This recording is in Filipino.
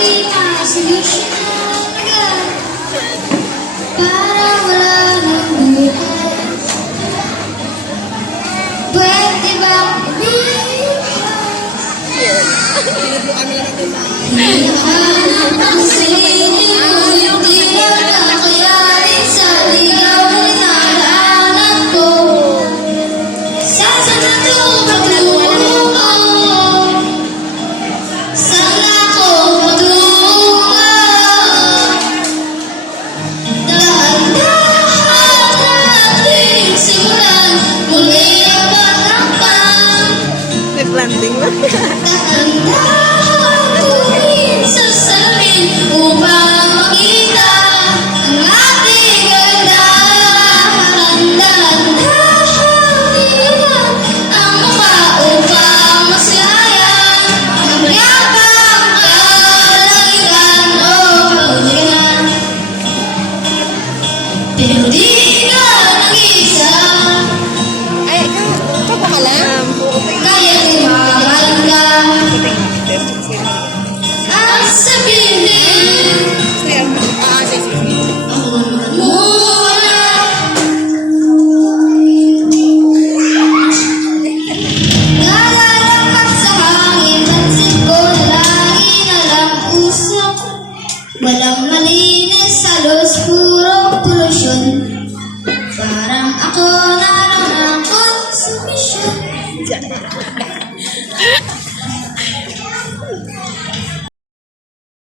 problema, solusyonan agad. Para wala nang bukas. Pwede bang umiwas? Hinahanap ang sarili ko, hindi mo nakayanin sa ligaw na naraanan ko. Saan na ito magluko? Saan ako magluko? Dahan-dahan nating simulan, muli ang pagkakpan. May planting ba? Dahan-dahan tuwin sa salamin upang makita ang ating ganda. Dahan-dahan iwan ang mukha upang masilayan ang mayabang kalangitan o kauntingan. Pero di ka nag-iisa, Ay, ikaw pa lang? kaya tumagal ka at sabihin muna. Nalalapat sa hangin, pansin ko na lagi na lang usok. Walang malinis, halos puro polusyon. Parang ako na lang ang konsumisyon.